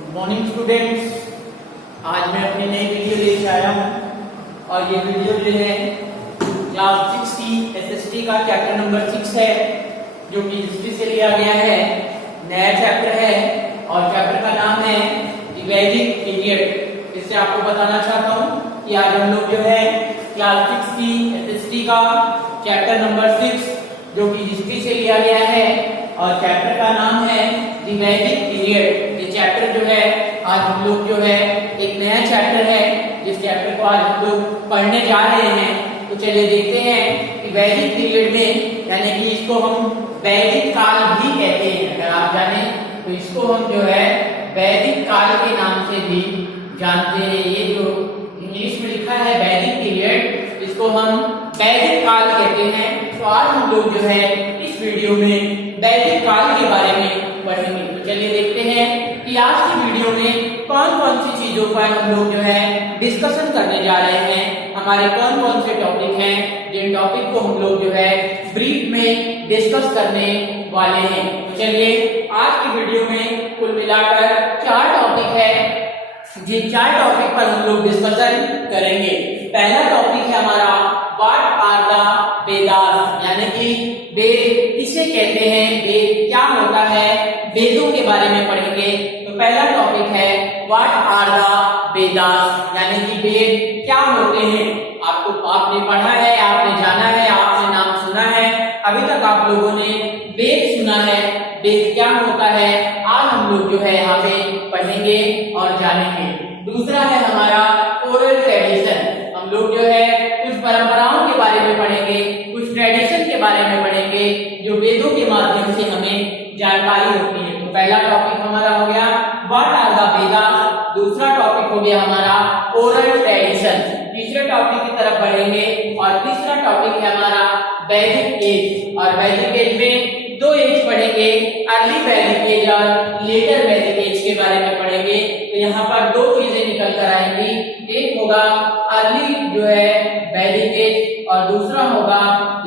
Good morning students. आज मैं अपनी नई वीडियो लेके आया हूँ और ये वीडियो जो है क्लास 6 की एसएसटी का चैप्टर नंबर 6 है, जो कि हिस्ट्री से लिया गया है। नया चैप्टर है और चैप्टर का नाम है द वैदिक पीरियड। इससे आपको बताना चाहता हूँ कि आज हम लोग जो है क्लास 6 की एसएसटी का चैप्टर नंबर 6 जो कि हिस्ट्री से लिया गया है और चैप्टर का नाम है द वैदिक पीरियड। ये चैप्टर जो है आज हम लोग जो है एक नया चैप्टर है, जिस चैप्टर को आज हम लोग पढ़ने जा रहे हैं। तो चलिए देखते हैं कि वैदिक पीरियड में, यानी कि इसको हम वैदिक काल भी कहते हैं, अगर आप जाने तो इसको हम जो है वैदिक काल के नाम से भी जानते हैं। ये जो इंग्लिश में लिखा है वैदिक पीरियड, इसको हम वैदिक काल कहते हैं। तो आज हम लोग जो है इस वीडियो में वैदिक काल के बारे में पढ़ेंगे। तो चलिए देखते हैं कि आज की वीडियो में कौन कौन सी चीजों पर हम लोग जो है डिस्कशन करने जा रहे हैं, हमारे कौन कौन से टॉपिक हैं, जिन टॉपिक को हम लोग जो है ब्रीफ में डिस्कस करने वाले हैं। तो चलिए आज की वीडियो में कुल मिलाकर 4 टॉपिक है, जिन 4 टॉपिक पर हम लोग डिस्कशन करेंगे। पहला टॉपिक है हमारा व्हाट आर द वेदास, यानी कि वेद किसे कहते हैं, वेद क्या होता है, वेदों के बारे में पढ़ेंगे। तो पहला टॉपिक है व्हाट आर द वेदास, यानी कि वेद क्या होते हैं। आपने पढ़ा है, आपने जाना है, आपने नाम सुना है, अभी तक आप लोगों ने वेद सुना है। वेद क्या होता है आज हम लोग जो है यहाँ पे पढ़ेंगे और जानेंगे। दूसरा है हमारा ओरल ट्रेडिशन, हम लोग जो है कुछ परंपराओं के बारे में पढ़ेंगे, कुछ ट्रेडिशन के बारे में पढ़ेंगे जो वेदों के माध्यम से हमें जानकारी होती है। तो पहला टॉपिक हमारा हो गया व्हाट आर द वेदास, दूसरा टॉपिक हो गया हमारा ओरल ट्रेडिशन, तीसरे टॉपिक की तरफ बढ़ेंगे और तीसरा टॉपिक है हमारा वैदिक एज। और वैदिक एज में 2 एज पढ़ेंगे, अर्ली वैदिक एज और लेटर वैदिक एज के बारे में पढ़ेंगे। तो यहाँ पर 2 चीजें निकल कर आएंगी, एक होगा अर्ली जो है वैदिक एज और दूसरा होगा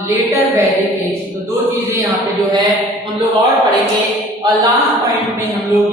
लेटर वैदिक एज। तो 2 चीजें यहाँ पे जो है हम लोग और पढ़ेंगे। और लास्ट पॉइंट में हम लोग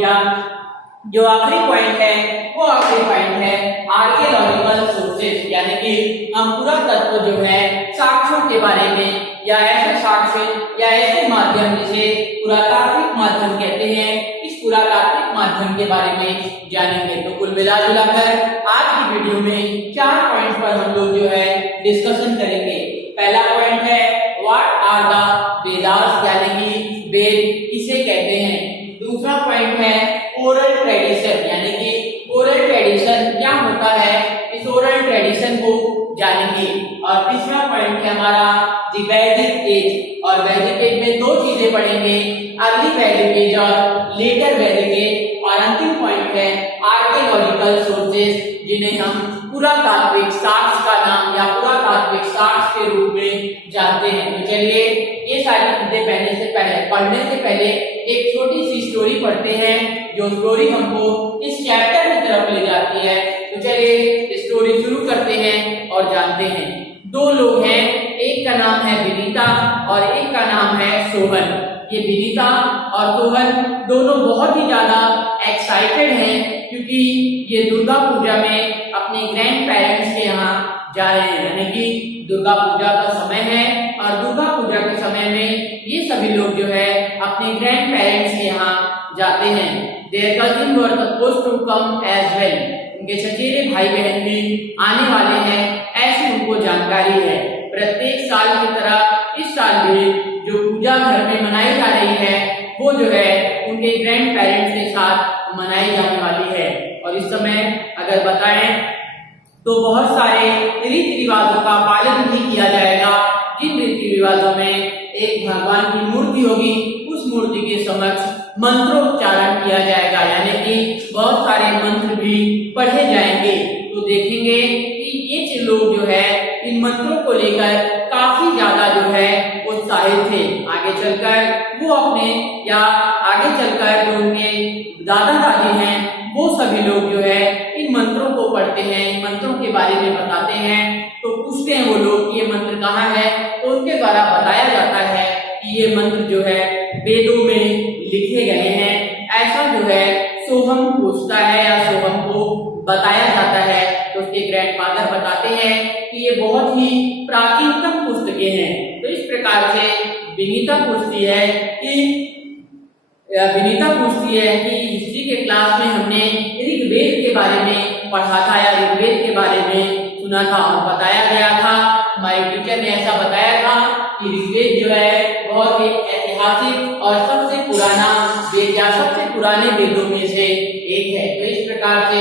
जो आखिरी पॉइंट है वो आखिरी पॉइंट है आर्कियोलॉजिकल सोर्सेज, यानी कि हम पुरातत्व जो है साक्ष्यों के बारे में, या ऐसे साक्ष्य या ऐसे माध्यम जिसे पुरातात्विक माध्यम कहते हैं, इस पुरातात्विक माध्यम के बारे में जानेंगे। तो कुल मिलाजुला कर आज की वीडियो में 4 पॉइंट पर हम लोग जो है डिस्कशन करेंगे। पहला पॉइंट है व्हाट आर द वेदास, यानी कि वेद किसे कहते हैं। दूसरा पॉइंट है ओरल ट्रेडिशन, यानी कि ओरल ट्रेडिशन क्या होता है, इस ओरल ट्रेडिशन को जानेंगे। और तीसरा पॉइंट है हमारा द वैदिक एज, और वैदिक एज में 2 चीजें पढ़ेंगे, अर्ली वैदिक एज और लेटर वैदिक एज। और अंतिम पॉइंट है आर्कियोलॉजिकल सोर्सेज, जिन्हें हम पुरातात्विक साक्ष्य का नाम या पुरातात्विक साक्ष्य के रूप में जानते हैं। तो चलिए ये सारी चीजें पढ़ने से पहले एक छोटी सी स्टोरी पढ़ते हैं, जो स्टोरी हमको इस चैप्टर की तरफ ले जाती है। तो चलिए स्टोरी शुरू करते हैं और जानते हैं। 2 लोग हैं, एक का नाम है विनीता और एक का नाम है सोहन। ये विनीता और सोहन दोनों बहुत ही ज्यादा एक्साइटेड हैं, क्योंकि ये दुर्गा पूजा में अपने ग्रैंड पेरेंट्स के यहाँ जा रहे हैं, यानी कि दुर्गा पूजा का समय है और दुर्गा पूजा के समय में ये सभी लोग जो है अपने ग्रैंड पेरेंट्स के यहाँ जाते हैं। Their cousins were supposed to come as well, उनके चचेरे भाई बहन भी आने वाले हैं, ऐसी उनको जानकारी है। प्रत्येक साल की तरह इस साल भी जो पूजा घर में मनाई जा रही है वो जो है उनके ग्रैंड पेरेंट्स के साथ मनाई जाने वाली है। और इस समय अगर बताएं तो बहुत सारे रीति रिवाजों का पालन भी किया जाएगा, जिन रीति रिवाजों में एक भगवान की मूर्ति होगी, उस मूर्ति के समक्ष मंत्रोच्चारण किया जाएगा, यानी कि बहुत सारे मंत्र भी पढ़े जाएंगे। तो देखेंगे कि ये लोग जो है इन मंत्रों को लेकर काफी ज्यादा जो है उत्साहित थे। आगे चलकर वो अपने या आगे चलकर जो उनके दादा दादी हैं वो सभी लोग जो है इन मंत्रों को पढ़ते हैं, इन मंत्रों के बारे में बताते हैं। तो पूछते हैं वो लोग कि ये मंत्र कहाँ है, तो उनके द्वारा बताया जाता है कि ये मंत्र जो है वेदों में लिखे गए हैं। ऐसा जो है सोहम पूछता पूछता है या सो हमको बताया जाता है, तो उसके ग्रैंडफादर बताते हैं कि ये बहुत ही प्राचीनतम पुस्तकें हैं। तो इस प्रकार से विनीता पूछती है कि हिस्ट्री के क्लास में हमने ऋग्वेद के बारे में पढ़ा था या ऋग्वेद के बारे में सुना था और बताया गया था, हमारे टीचर ने ऐसा बताया था कि ऋग्वेद जो है बहुत ही ऐतिहासिक और सबसे पुराना वेद या सबसे पुराने वेदों में से एक है। तो इस प्रकार से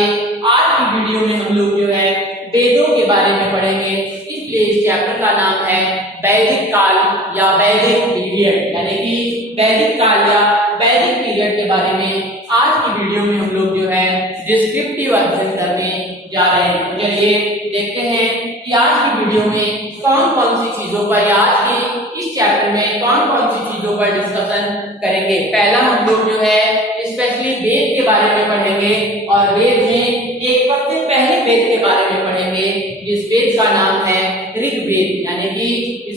आज की वीडियो में हम लोग जो है वेदों के बारे में पढ़ेंगे, इसलिए इस चैप्टर का नाम है वैदिक काल या वैदिक पीरियड, यानी कि वैदिक काल या वैदिक पीरियड के बारे में आज की वीडियो में हम लोग जो है डिस्क्रिप्टिव अध्ययन करने जा रहे हैं। चलिए देखते हैं कि आज की वीडियो में कौन कौन सी चीजों पर, आज के इस चैप्टर में कौन कौन सी चीजों पर डिस्कशन करेंगे। पहला हम लोग जो है स्पेशली वेद के बारे में पढ़ेंगे और वेद में एक सबसे पहले वेद के बारे में पढ़ेंगे जिस वेद का नाम है ऋग्वेद, यानी कि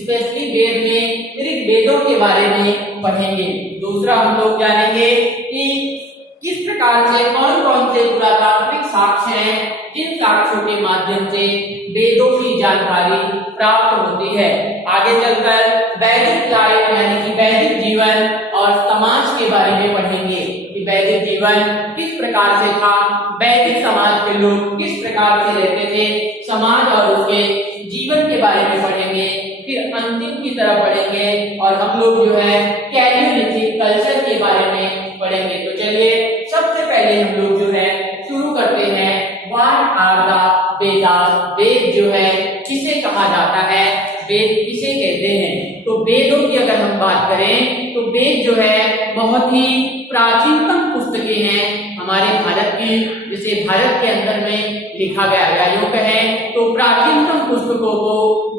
स्पेशली वेद में ऋग्वेदों के बारे में पढ़ेंगे। दूसरा हम लोग जानेंगे कि किस प्रकार से कौन कौन से पुरातात्विक साक्ष्य हैं जिन साक्ष्यों के माध्यम से वेदों की जानकारी प्राप्त होती है। आगे चलकर वैदिक लाइफ यानी कि वैदिक जीवन और समाज के बारे में पढ़ेंगे कि वैदिक जीवन किस प्रकार से था, वैदिक समाज के लोग किस प्रकार से रहते थे, समाज और उसके जीवन के बारे में पढ़ेंगे। फिर अंतिम की तरफ पढ़ेंगे और हम लोग जो है कैलियोलिथिक कल्चर के बारे में पढ़ेंगे। तो चलिए सबसे पहले हम लोग जो है शुरू करते हैं व्हाट आर द वेदास, वेद जो है किसे कहा जाता है, वेद किसे कहते हैं। तो वेदों की अगर हम बात करें तो वेद जो है बहुत ही प्राचीनतम पुस्तकें हैं हमारे भारत की, जिसे भारत के अंदर में लिखा गया या यूं कहें तो प्राचीनतम पुस्तकों को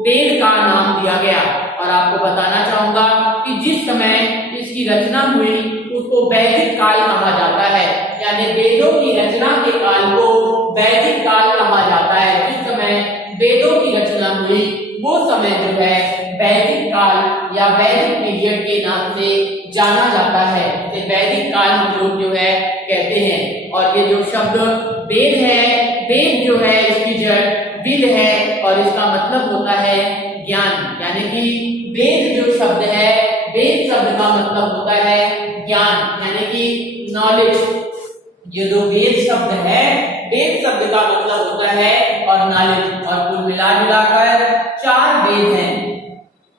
वेद का नाम दिया गया। और आपको बताना चाहूंगा कि जिस समय इसकी रचना हुई उसको वैदिक काल कहा जाता है, यानी वेदों की रचना के काल को वैदिक काल कहा जाता है। जिस समय वेदों की रचना हुई वो समय जो है वैदिक काल या वैदिक पीरियड के नाम से जाना जाता है। इसे वैदिक काल हम लोग जो है कहते हैं। और ये जो शब्द वेद है, वेद जो है इसकी जड़ विद है और इसका मतलब होता है ज्ञान, यानी कि वेद जो शब्द है, वेद शब्द का मतलब होता है ज्ञान यानी कि नॉलेज। ये जो वेद शब्द है, वेद शब्द का मतलब होता है और नॉलेज। और कुल मिलाकर 4 वेद हैं।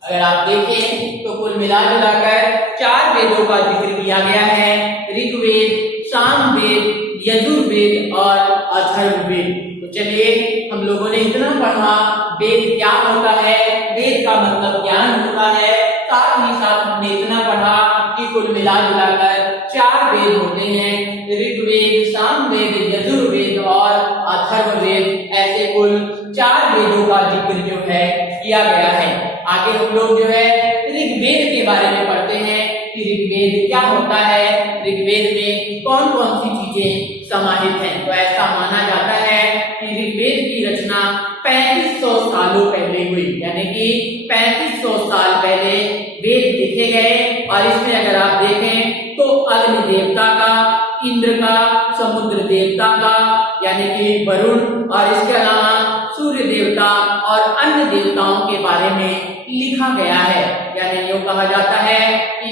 अगर आप देखें तो कुल मिलाकर 4 वेदों का जिक्र किया गया है, ऋग्वेद, सामवेद, यजुर्वेद और अथर्ववेद। तो चलिए हम लोगों ने इतना पढ़ा वेद क्या होता है, वेद का मतलब ज्ञान होता है, साथ ही साथ हमने इतना पढ़ा कि कुल मिलाकर 4 वेद होते हैं, ऋग्वेद, सामवेद, यजुर्वेद और अथर्ववेद। ऐसे कुल 4 वेदों का जिक्र जो है किया गया है। आगे हम लोग जो है ऋग्वेद के बारे में पढ़ते हैं कि ऋग्वेद क्या होता है, ऋग्वेद में कौन कौन सी चीजें समाहित हैं। तो ऐसा माना जाता है कि ऋग्वेद की रचना 3500 सालों पहले हुई, यानी कि 3500 साल पहले वेद लिखे गए। और इसमें अगर आप देखें तो अग्नि देवता का, इंद्र का, समुद्र देवता का यानी कि वरुण, और इसके अलावा सूर्य देवता और अन्य देवताओं के बारे में लिखा गया है। यानी यूं कहा जाता है कि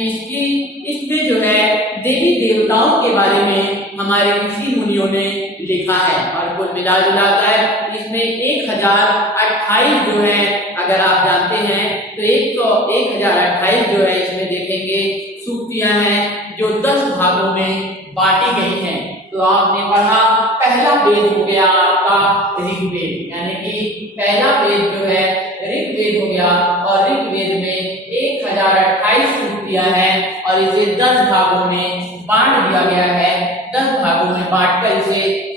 इसमें जो है देवी देवताओं के बारे में हमारे ऋषि मुनियों ने लिखा है। और कुल मिलाकर इसमें 1028 जो है, अगर आप जानते हैं तो 1028 जो है इसमें देखेंगे सूक्तियां हैं जो 10 भागों में बांटी गई हैं। तो आपने पढ़ा पहला वेद हो गया आपका ऋग्वेद, यानी कि पहला वेद जो है ऋग्वेद हो गया और ऋग्वेद में 1028 सूक्तियां हैं और इसे 10 भागों में बांट दिया गया है। 10 भागों में बांटकर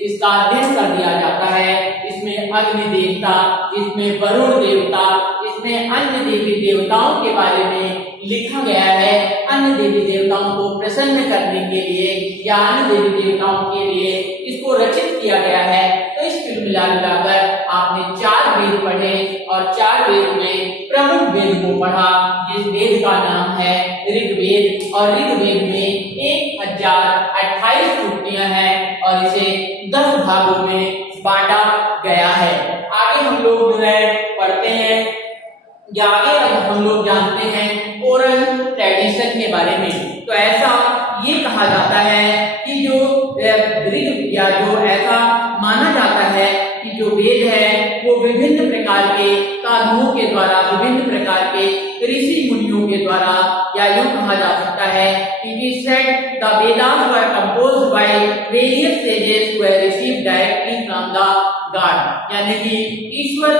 इसका अध्ययन कर दिया जाता है। इसमें अग्नि देवता, इसमें वरुण देवता, इसमें इसमें अन्य देवी देवताओं के बारे में लिखा गया है। अन्य देवी देवताओं को प्रसन्न करने के लिए या अन्य देवी देवताओं के लिए इसको रचित किया गया है। तो इस कुल मिलाकर आपने 4 वेद पढ़े और 4 वेद में प्रमुख वेद को पढ़ा। जिस वेद का नाम है ऋग्वेद और ऋग्वेद में 1028 सूक्तियां हैं और इसे 10 भागों में बांटा गया है। आगे हम लोग जो है पढ़ते हैं या आगे हम लोग जानते हैं ओरल ट्रेडिशन के बारे में। तो ऐसा ये कहा जाता है कि जो ऋग या जो ऐसा माना जाता है कि जो वेद है वो विभिन्न प्रकार के साधुओं के द्वारा, विभिन्न प्रकार के ऋषि मुनियों के द्वारा, या यूं कहा जा सकता है कि said the Vedas were composed by various sages who had received directly from the God, यानी कि ईश्वर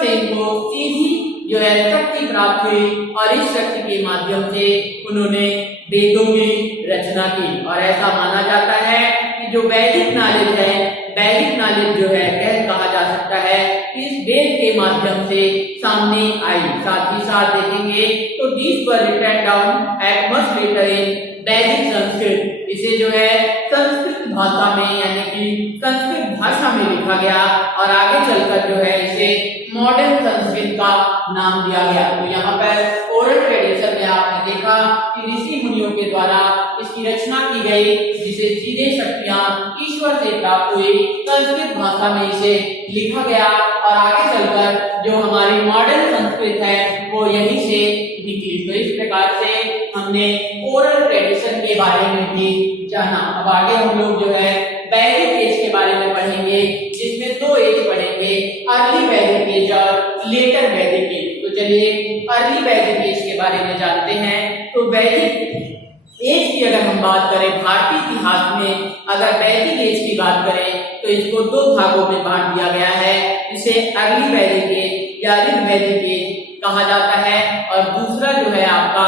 से इनको सीधी जो है शक्ति प्राप्त हुई और इस शक्ति के माध्यम से उन्होंने वेदों की रचना की। और ऐसा माना जाता है कि जो वैदिक नॉलेज है, वैदिक नॉलेज जो है कहा जा सकता है इस वेद के माध्यम से सामने आई। साथ ही साथ देखेंगे तो these were written down at much later in वैदिक संस्कृत। इसे जो है संस्कृत भाषा में यानी कि संस्कृत भाषा में लिखा गया और आगे चलकर जो है इसे मॉडर्न संस्कृत का नाम दिया गया। तो यहाँ पर ओरल ट्रेडिशन में आपने देखा कि ऋषि मुनियों के द्वारा इसकी रचना की गई, जिसे सीधे शक्तियां ईश्वर से प्राप्त हुई। संस्कृत भाषा में इसे लिखा गया और आगे चलकर जो हमारी मॉडर्न संस्कृत है वो यहीं से निकली। तो इस प्रकार से हमने ओरल ट्रेडिशन के बारे में भी जाना। अब आगे हम लोग जो है वैदिक एज के बारे में पढ़ेंगे, जिसमें 2 एज पढ़ेंगे, अर्ली वैदिक एज और लेटर वैदिक एज। तो चलिए अर्ली वैदिक एज के बारे में जानते हैं। तो वैदिक एज की अगर हम बात करें भारतीय इतिहास में, अगर वैदिक एज की बात करें तो इसको 2 भागों में बांट दिया गया है। इसे अर्ली वैदिक एज या ऋग वैदिक एज कहा जाता है और दूसरा जो है आपका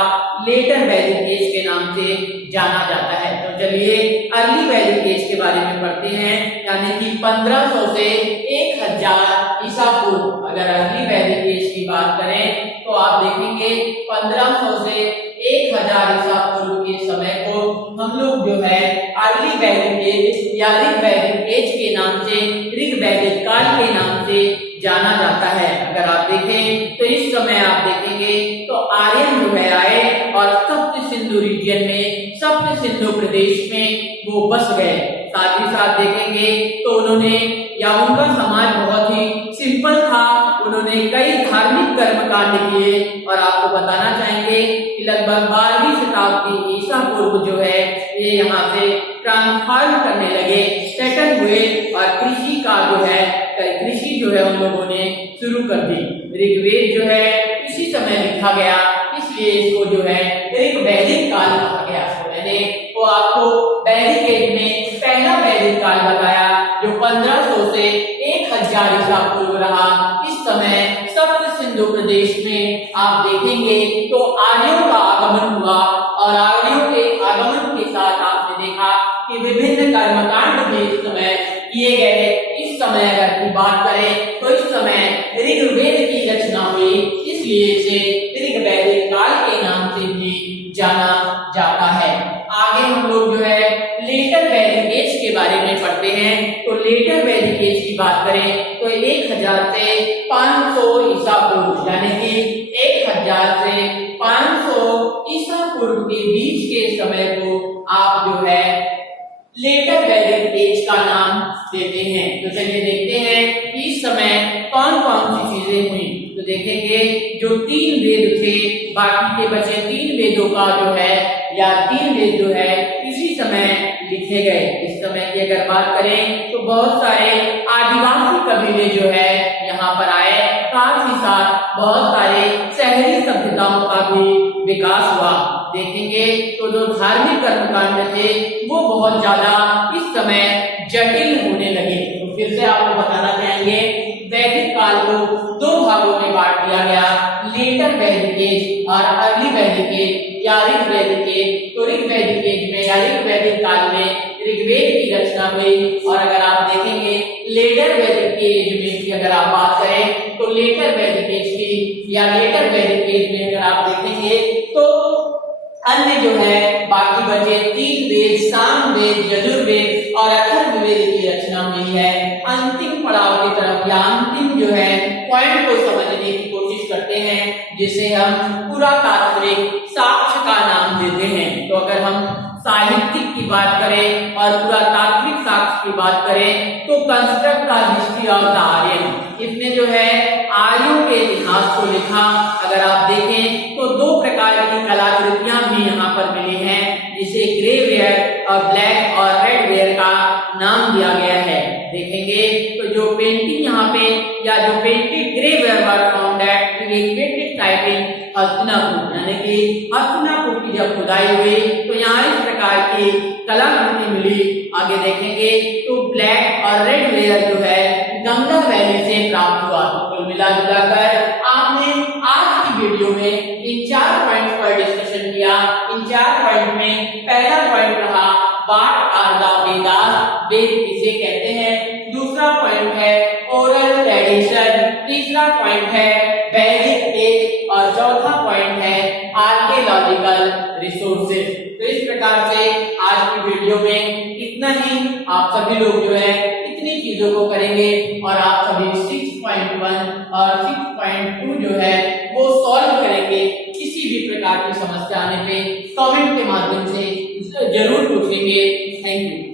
लेटर वैदिक एज के नाम से जाना जाता है। तो चलिए अर्ली वैदिक एज के बारे में पढ़ते हैं, यानी कि 1500 से 1000 ईसा पूर्व। अगर अर्ली वैदिक एज की बात करें तो आप देखेंगे 1500 से 1000 ईसा पूर्व के समय को हम लोग जो है अर्ली वैदिक एज या ऋग वैदिक एज के नाम से, ऋग वैदिक काल के नाम से जाना जाता है। अगर आप देखें तो इस समय आप देखेंगे तो आर्यन जो है आए और सप्त सिंधु रीजन में, सप्त सिंधु प्रदेश में वो बस गए। साथ ही साथ देखेंगे तो उन्होंने या उनका समाज बहुत ही सिंपल था। उन्होंने कई धार्मिक कर्मकांड किए और आपको बताना चाहेंगे कि लगभग 12वीं शताब्दी ईसा पूर्व जो है ये यहाँ से ट्रांसफॉर्म करने लगे, सेटल हुए और कृषि का जो है कृषि जो है उन लोगों ने शुरू कर दी। ऋग्वेद जो है इसी समय लिखा गया, इसलिए इसको जो है ऋग वैदिक काल कहा गया। मैंने वो आपको वैदिक एज में पहला वैदिक काल बताया जो 1500 से 1000 ईसा पूर्व रहा। इस समय सप्त सिंधु प्रदेश में आप देखेंगे तो आर्यों का आगमन हुआ और आर्यों के आगमन के साथ आपने देखा कि विभिन्न कर्मकांड भी इस समय किए गए। इस समय अगर बात करें तो इस समय ऋग्वेद की रचना हुई, इसलिए इसे ऋग वैदिक काल के नाम से भी जाना जाता है। आगे हम लोग जो है लेटर वैदिक एज के बारे में पढ़ते हैं। तो लेटर वैदिक एज की बात करें तो 1000 से 500 ईसा पूर्व, यानी कि 1000 से 500 ईसा पूर्व के बीच के समय को आप जो है लेटर वैदिक एज का नाम देते हैं। तो चलिए देखते हैं इस समय कौन कौन सी चीजें हुई। तो देखेंगे जो 3 वेद थे, बाकी के बचे 3 वेदों का जो है या 3 वेद जो है इसी समय लिखे गए। इस समय की अगर बात करें तो बहुत सारे आदिवासी कबीले जो है यहाँ पर आए, साथ ही साथ बहुत सारे शहरी सभ्यताओं का भी विकास हुआ। देखेंगे तो जो धार्मिक कर्मकांड थे वो बहुत ज्यादा इस समय जटिल होने लगे। तो फिर से आपको बताना चाहेंगे वैदिक काल को 2 भागों में बांट दिया गया, लेटर वैदिक एज और अर्ली वैदिक एज या ऋग वैदिक एज। तो ऋग वैदिक एज में या ऋग वैदिक काल में ऋग्वेद की रचना हुई और अगर आप देखेंगे लेटर वैदिक एज में की अगर आप बात करें तो लेटर वैदिक एज के या लेटर वैदिक एज में अगर आप देखेंगे तो अन्य जो है बाकी बचे 3 वेद, साम वेद, यजुर्वेद और अथर्ववेद की रचना हुई है। अंतिम पड़ाव की तरफ या अंतिम जो है पॉइंट को समझने की कोशिश करते हैं जिसे हम पुरातात्विक साक्ष्य का नाम देते हैं। तो अगर हम साहित्यिक की बात करें और पुरातात्विक साक्ष्य की बात करें तो construct the history of the Aryan, इसने जो है आर्यों के इतिहास को लिखा। अगर आप देखें तो 2 प्रकार की कलाकृतियां भी यहाँ पर मिली हैं जिसे ग्रे वेयर और ब्लैक और रेड वेयर का नाम दिया गया है। देखेंगे तो जो पेंटिंग यहाँ पे या जो painted grey ware were found at evacuated site in Hastinapur, यानी कि हस्तिनापुर की जब खुदाई हुई तो यहाँ इस प्रकार की कलाकृति मिली। आगे देखेंगे तो ब्लैक और रेड वेयर जो है गंगा वैली से प्राप्त हुआ। तो कुल मिलाजुला कर आपने आज की वीडियो में इन 4 पॉइंट्स पर डिस्कशन किया। इन 4 पॉइंट में पहला पॉइंट रहा व्हाट आर द वेदास, वेद किसे कहते हैं। दूसरा पॉइंट है ओरल ट्रेडिशन, तीसरा पॉइंट है वैदिक एज और चौथा पॉइंट है आर्कियोलॉजिकल रिसोर्सेज। तो इस प्रकार से आज की वीडियो में इतना ही। आप सभी लोग जो है इतनी चीजों को करेंगे और आप सभी 6.1 और 6.2 जो है वो सॉल्व करेंगे। किसी भी प्रकार की समस्या आने पे कमेंट के माध्यम से जरूर पूछेंगे। Thank you.